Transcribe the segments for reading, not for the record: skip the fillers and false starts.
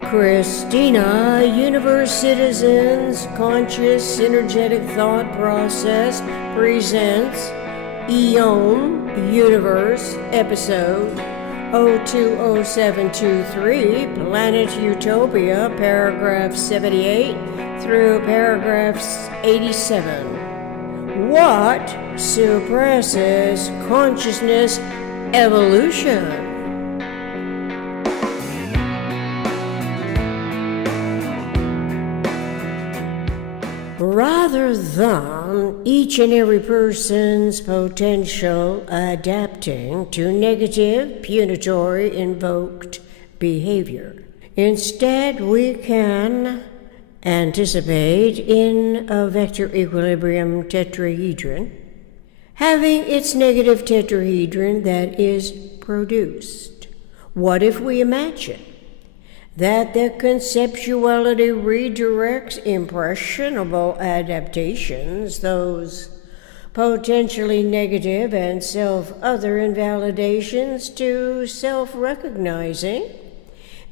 Christina, Universe Citizens Conscious Synergetic Thought Process presents EOM Universe Episode 020723, Planet Utopia, paragraph 78 through paragraph 87. What suppresses consciousness evolution? Rather than each and every person's potential adapting to negative, punitory, invoked behavior. Instead, we can anticipate in a vector equilibrium tetrahedron, having its negative tetrahedron that is produced. What if we imagine that the conceptuality redirects impressionable adaptations, those potentially negative and self-other invalidations, to self-recognizing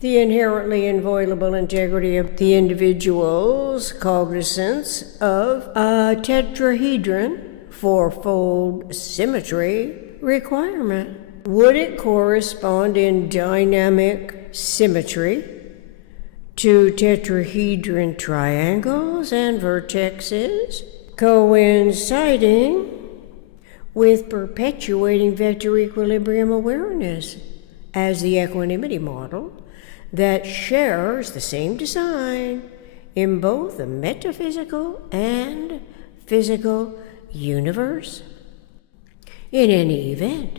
the inherently inviolable integrity of the individual's cognizance of a tetrahedron, fourfold symmetry requirement? Would it correspond in dynamic symmetry to tetrahedron triangles and vertexes, coinciding with perpetuating vector equilibrium awareness as the equanimity model that shares the same design in both the metaphysical and physical universe? In any event,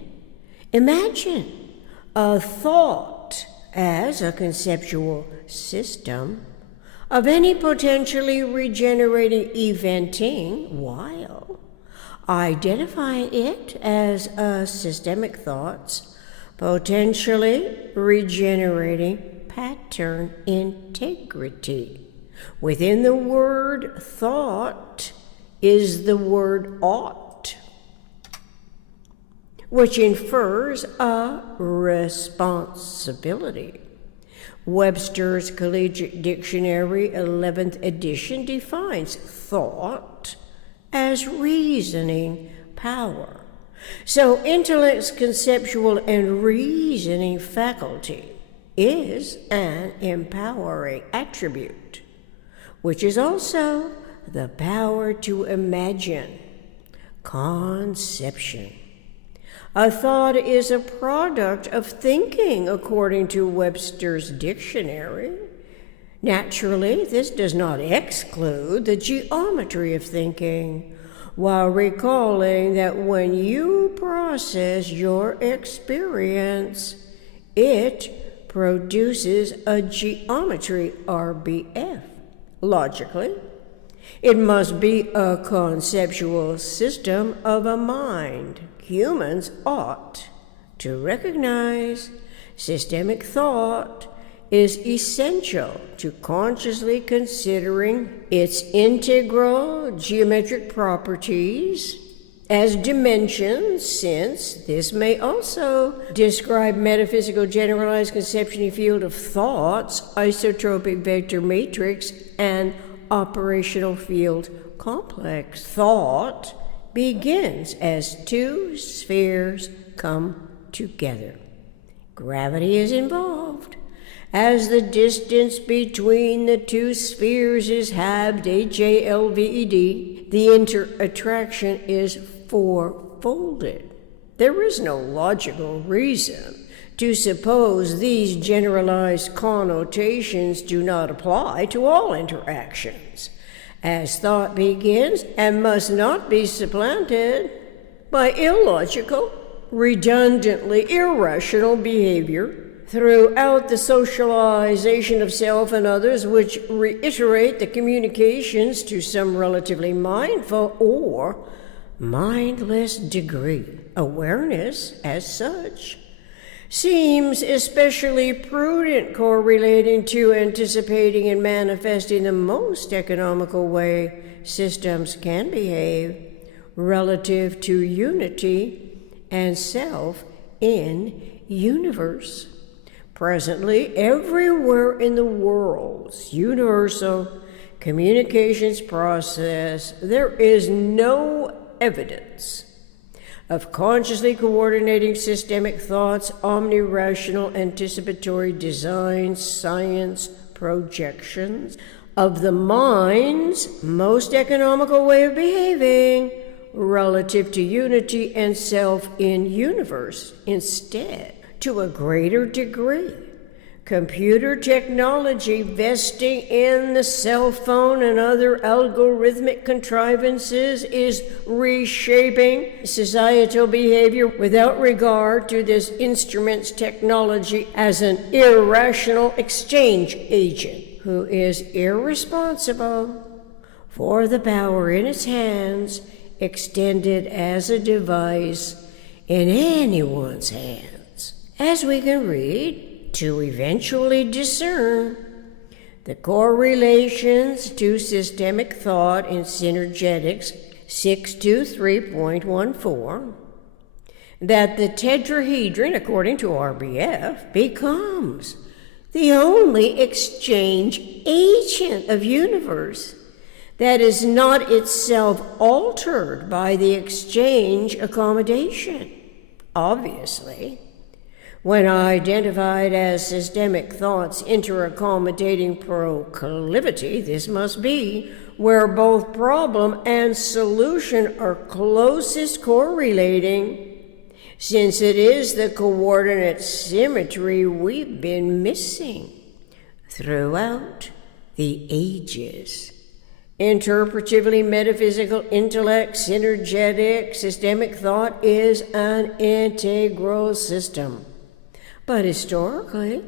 imagine a thought as a conceptual system of any potentially regenerating eventing while identifying it as a systemic thought's potentially regenerating pattern integrity. Within the word thought is the word ought, which infers a responsibility. Webster's Collegiate Dictionary, 11th edition, defines thought as reasoning power. So intellect's conceptual and reasoning faculty is an empowering attribute, which is also the power to imagine, conception. A thought is a product of thinking, according to Webster's dictionary. Naturally, this does not exclude the geometry of thinking, while recalling that when you process your experience, it produces a geometry RBF. Logically, it must be a conceptual system of a mind. Humans ought to recognize systemic thought is essential to consciously considering its integral geometric properties as dimensions, since this may also describe metaphysical generalized conception field of thoughts, isotropic vector matrix, and operational field complex. Thought begins as two spheres come together. Gravity is involved, as the distance between the two spheres is halved, H-A-L-V-E-D. The interattraction is fourfolded. There is no logical reason to suppose these generalized connotations do not apply to all interactions, as thought begins and must not be supplanted by illogical, redundantly irrational behavior throughout the socialization of self and others, which reiterate the communications to some relatively mindful or mindless degree. Awareness, as such, seems especially prudent, correlating to anticipating and manifesting the most economical way systems can behave relative to unity and self in universe. Presently, everywhere in the world's universal communications process, there is no evidence of consciously coordinating systemic thoughts, omnirational anticipatory design, science, projections of the mind's most economical way of behaving relative to unity and self in universe. Instead, to a greater degree, computer technology vesting in the cell phone and other algorithmic contrivances is reshaping societal behavior without regard to this instrument's technology as an irrational exchange agent who is irresponsible for the power in its hands extended as a device in anyone's hands. As we can read, to eventually discern the correlations to systemic thought in Synergetics 623.14, that the tetrahedron, according to RBF, becomes the only exchange agent of universe that is not itself altered by the exchange accommodation. Obviously, when identified as systemic thought's interaccommodating proclivity, this must be where both problem and solution are closest correlating, since it is the coordinate symmetry we've been missing throughout the ages. Interpretively metaphysical intellect, synergetic, systemic thought is an integral system. But historically,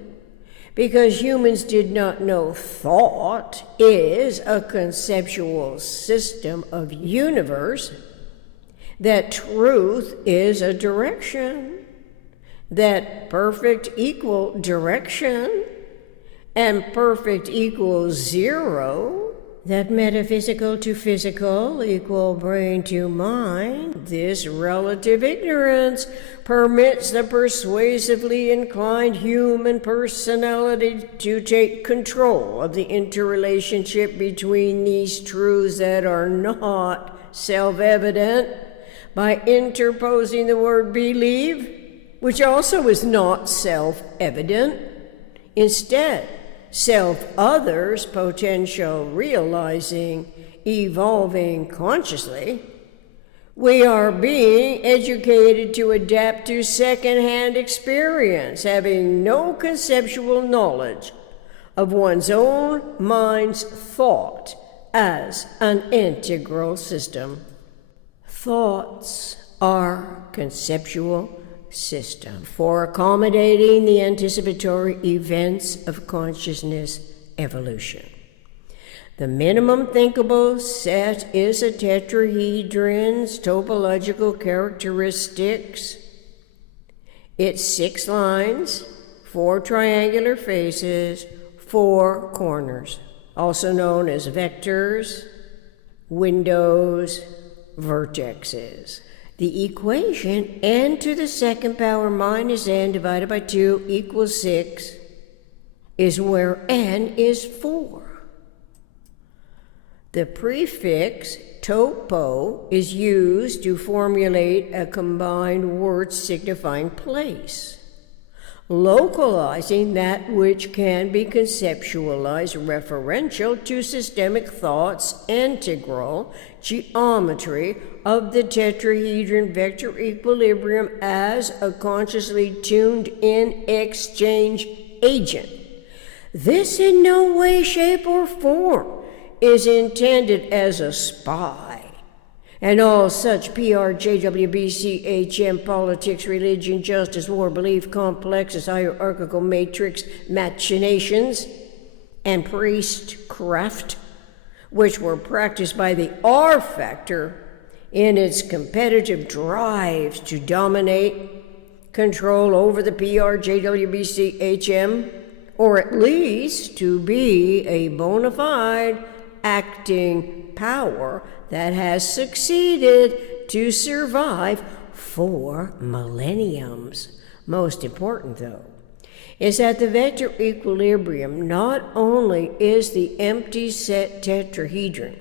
because humans did not know thought is a conceptual system of universe, that truth is a direction, that perfect equal direction, and perfect equals zero, that metaphysical to physical equal brain to mind, this relative ignorance permits the persuasively inclined human personality to take control of the interrelationship between these truths that are not self-evident by interposing the word believe, which also is not self-evident. Instead, self-others potential realizing, evolving consciously, we are being educated to adapt to second-hand experience, having no conceptual knowledge of one's own mind's thought as an integral system. Thoughts are conceptual system for accommodating the anticipatory events of consciousness evolution. The minimum thinkable set is a tetrahedron's topological characteristics. It's 6 lines, 4 triangular faces, 4 corners, also known as vectors, windows, vertexes. The equation n to the second power minus n divided by 2 equals 6 is where n is 4. The prefix topo is used to formulate a combined word signifying place, localizing that which can be conceptualized referential to systemic thought's integral geometry of the tetrahedron vector equilibrium as a consciously tuned in exchange agent. This in no way, shape, or form is intended as a spy, and all such PR, JWBC, HM, politics, religion, justice, war, belief, complexes, hierarchical matrix, machinations, and priestcraft, which were practiced by the R factor in its competitive drives to dominate control over the PR, JWBC, HM, or at least to be a bona fide acting power that has succeeded to survive 4 millenniums. Most important, though, is that the vector equilibrium not only is the empty set tetrahedron,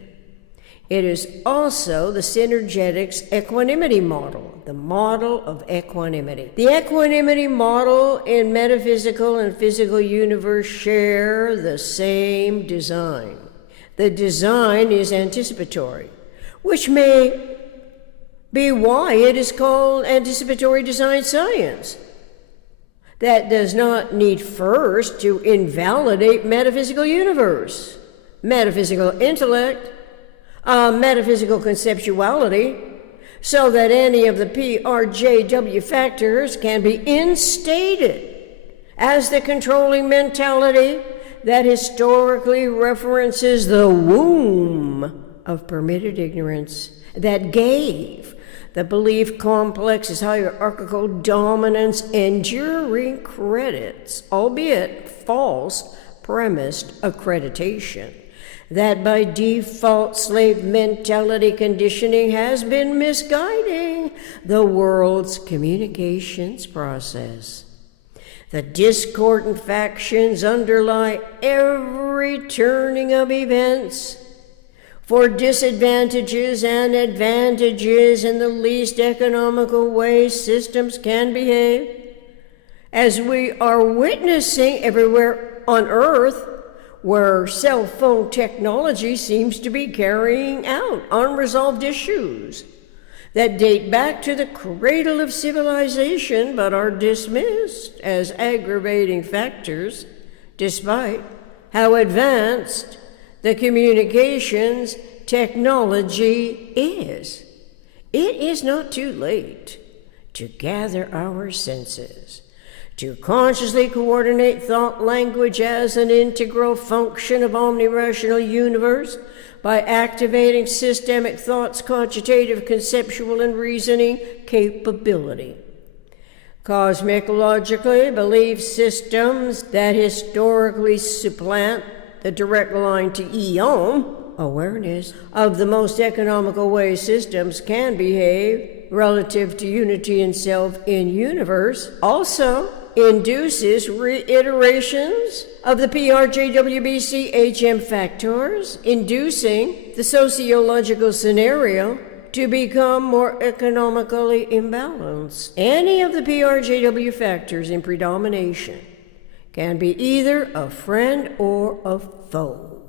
it is also the Synergetics equanimity model, the model of equanimity. The equanimity model in metaphysical and physical universe share the same design. The design is anticipatory, which may be why it is called anticipatory design science. That does not need first to invalidate metaphysical universe, metaphysical intellect, metaphysical conceptuality, so that any of the PRJW factors can be instated as the controlling mentality that historically references the womb of permitted ignorance that gave the belief complex's hierarchical dominance enduring credits, albeit false premised accreditation, that by default slave mentality conditioning has been misguiding the world's communications process. The discordant factions underlie every turning of events for disadvantages and advantages in the least economical way systems can behave, as we are witnessing everywhere on Earth, where cell phone technology seems to be carrying out unresolved issues that date back to the cradle of civilization but are dismissed as aggravating factors, despite how advanced the communications technology is. It is not too late to gather our senses, to consciously coordinate thought language as an integral function of omnirational universe by activating systemic thought's cogitative, conceptual, and reasoning capability. Cosmologically, belief systems that historically supplant the direct line to eon awareness of the most economical way systems can behave relative to unity and self in universe also induces reiterations of the PRJWBC factors, inducing the sociological scenario to become more economically imbalanced. Any of the PRJW factors in predomination can be either a friend or a foe,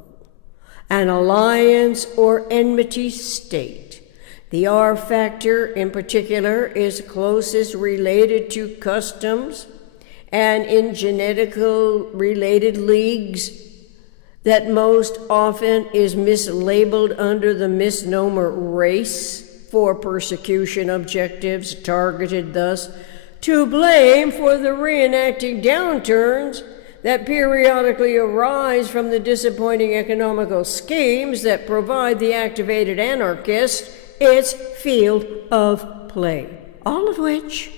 an alliance or enmity state. The R factor in particular is closest related to customs and in genetical related leagues that most often is mislabeled under the misnomer race for persecution objectives, targeted thus to blame for the reenacting downturns that periodically arise from the disappointing economical schemes that provide the activated anarchist its field of play, all of which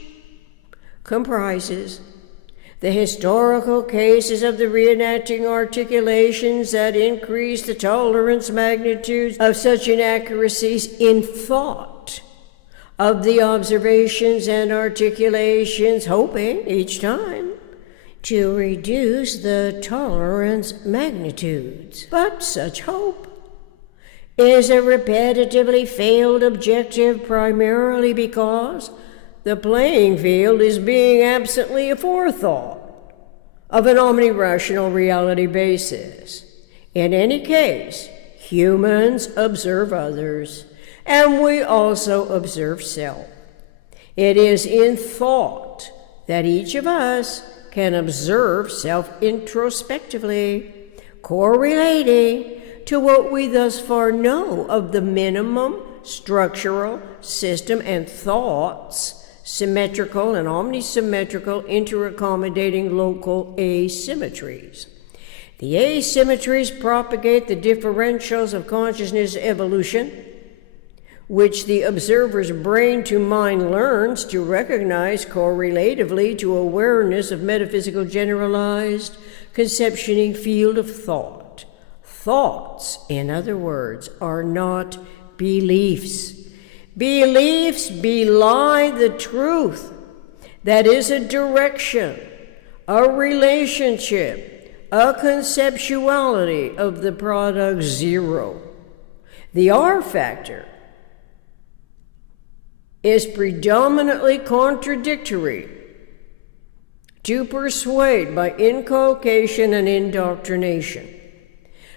comprises the historical cases of the reenacting articulations that increase the tolerance magnitudes of such inaccuracies in thought of the observations and articulations, hoping each time to reduce the tolerance magnitudes. But such hope is a repetitively failed objective, primarily because the playing field is being absently aforethought of an omnirational reality basis. In any case, humans observe others, and we also observe self. It is in thought that each of us can observe self introspectively, correlating to what we thus far know of the minimum structural system and thoughts, symmetrical and omnisymmetrical interaccommodating local asymmetries. The asymmetries propagate the differentials of consciousness evolution, which the observer's brain to mind learns to recognize correlatively to awareness of metaphysical generalized conceptioning field of thought. Thoughts, in other words, are not beliefs. Beliefs belie the truth that is a direction a relationship, a conceptuality of the product zero. The R factor is predominantly contradictory, to persuade by inculcation and indoctrination.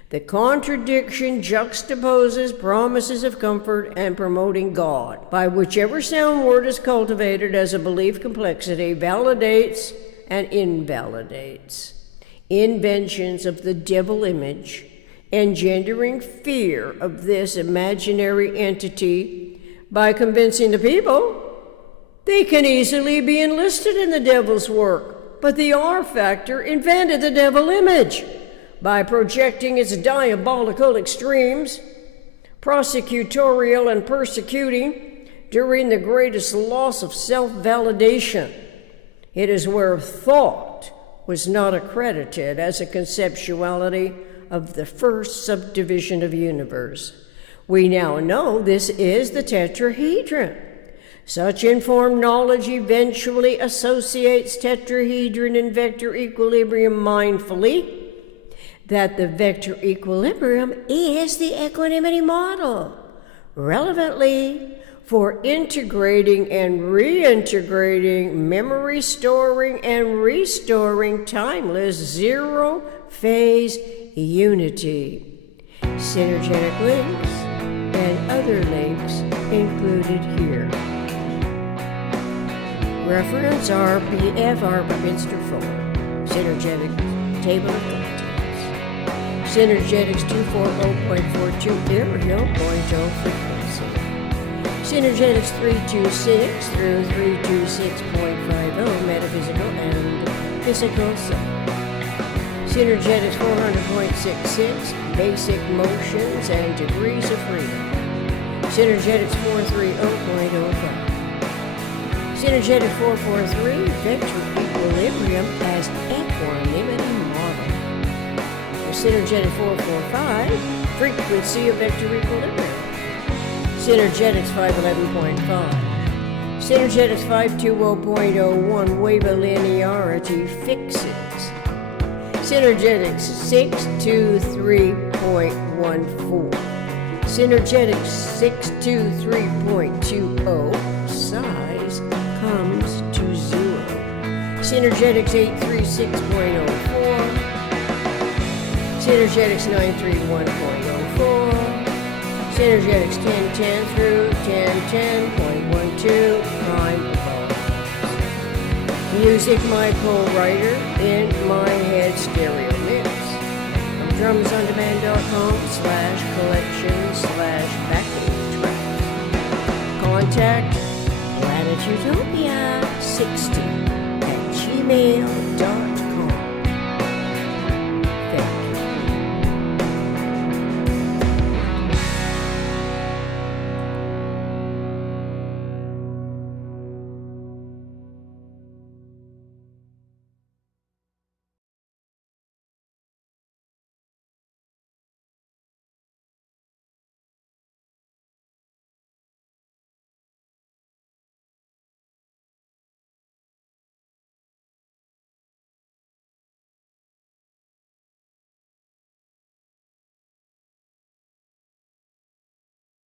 The contradiction juxtaposes promises of comfort and promoting God, by whichever sound word is cultivated as a belief complexity, validates and invalidates inventions of the devil image, engendering fear of this imaginary entity by convincing the people they can easily be enlisted in the devil's work. But the R factor invented the devil image by projecting its diabolical extremes, prosecutorial and persecuting, during the greatest loss of self-validation. It is where thought was not accredited as a conceptuality of the first subdivision of universe. We now know this is the tetrahedron. Such informed knowledge eventually associates tetrahedron and vector equilibrium mindfully that the vector equilibrium is the equanimity model, relevantly for integrating and reintegrating, memory storing and restoring timeless zero-phase unity. Synergetic links and other links included here. Reference RPF, Arborminster 4, Synergetic Table of Contents. Synergetics 240.42, aerial .0 frequency. Synergetics 326 through 326.50, metaphysical and physical self. Synergetics 400.66, basic motions and degrees of freedom. Synergetics 430.05. Synergetic 443, vector equilibrium as equanimity model. Synergetic 445, frequency of vector equilibrium. Synergetics 511.5. Synergetics 520.01, wave of linearity fixes. Synergetics 623.14. Synergetics 623.20, size comes to 0. Synergetics 836.04. Synergetics 931.04. Synergetics 1010 through 1010.12, prime above. Music, my co-writer in my head stereo mix. From drumsondemand.com/collection/backing tracks. Contact Planet Utopia 60 @gmail.com.